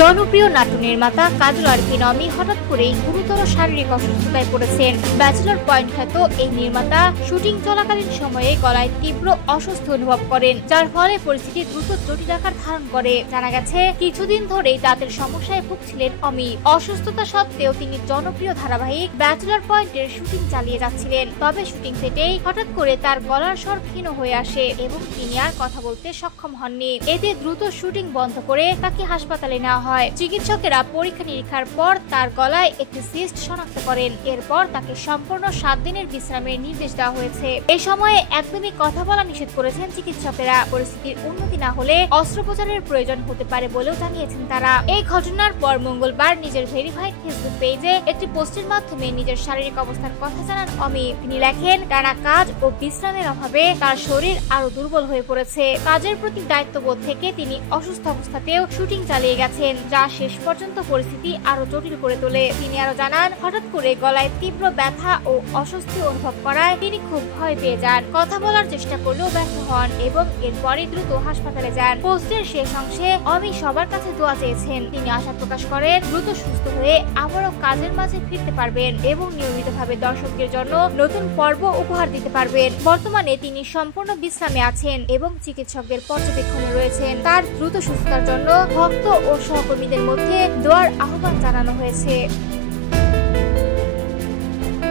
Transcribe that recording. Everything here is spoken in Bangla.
জনপ্রিয় নাট্য নির্মাতা কাজল আরফিন অমি হঠাৎ করেই গুরুতর শারীরিক অসুস্থতায় পড়েছেন। ব্যাচেলর পয়েন্ট খ্যাত এই নির্মাতা শুটিং চলাকালীন সময়ে গলায় তীব্র অস্বস্তি অনুভব করেন, যার ফলে পরিস্থিতি দ্রুত জটিল আকার ধারণ করে। জানা গেছে, কিছুদিন ধরেই দাঁতের সমস্যায় ভুগছিলেন অমি। অসুস্থতা সত্ত্বেও তিনি জনপ্রিয় ধারাবাহিক ব্যাচেলর পয়েন্টের শুটিং চালিয়ে যাচ্ছিলেন। তবে শুটিং সেটেই হঠাৎ করে তার গলার স্বর ক্ষীণ হয়ে আসে এবং তিনি আর কথা বলতে সক্ষম হননি। এতে দ্রুত শুটিং বন্ধ করে তাকে হাসপাতালে নেওয়া হয়। চিকিৎসকেরা পরীক্ষা নিরীক্ষার পর তার গলায় একটি সিস্ট শনাক্ত করেন। এরপর তাকে সম্পূর্ণ 7 দিনের বিশ্রামের নির্দেশ দেওয়া হয়েছে। এই সময়ে একদমই কথা বলা নিষেধ করেছেন চিকিৎসকেরা। পরিস্থিতির উন্নতি না হলে অস্ত্রোপচারের প্রয়োজন হতে পারে বলেও জানিয়েছেন তারা। এই ঘটনার পর মঙ্গলবার নিজের ভেরিফাইড ফেসবুক পেজে একটি পোস্টের মাধ্যমে নিজের শারীরিক অবস্থার কথা জানান অমি। তিনি লেখেন, টানা কাজ ও বিশ্রামের অভাবে তার শরীর আরো দুর্বল হয়ে পড়েছে। কাজের প্রতি দায়িত্ববোধ থেকে তিনি অসুস্থ অবস্থাতেও শুটিং চালিয়ে গেছেন, যা শেষ পর্যন্ত পরিস্থিতি আরো জটিল করে তোলে। তিনি আরো জানান, হঠাৎ করে গলায় তীব্র ব্যথা ও অস্বস্তি অনুভব করায় তিনি খুব ভয় পেয়ে যান। কথা বলার চেষ্টা করলেও ব্যর্থ হন এবং এরপরই দ্রুত হাসপাতালে যান। পোস্টের শেষ অংশে অমি সবার কাছে দোয়া চেয়েছেন। তিনি আশা প্রকাশ করেন, দ্রুত সুস্থ হয়ে আবারও কাজের মাঝে ফিরতে পারবেন এবং নিয়মিতভাবে দর্শকদের জন্য নতুন পর্ব উপহার দিতে পারবেন। বর্তমানে তিনি সম্পূর্ণ বিশ্রামে আছেন এবং চিকিৎসকদের পর্যবেক্ষণে রয়েছেন। তার দ্রুত সুস্থতার জন্য ভক্ত ও সহকর্মীদের মধ্যে দোয়ার আহ্বান জানানো হয়েছে।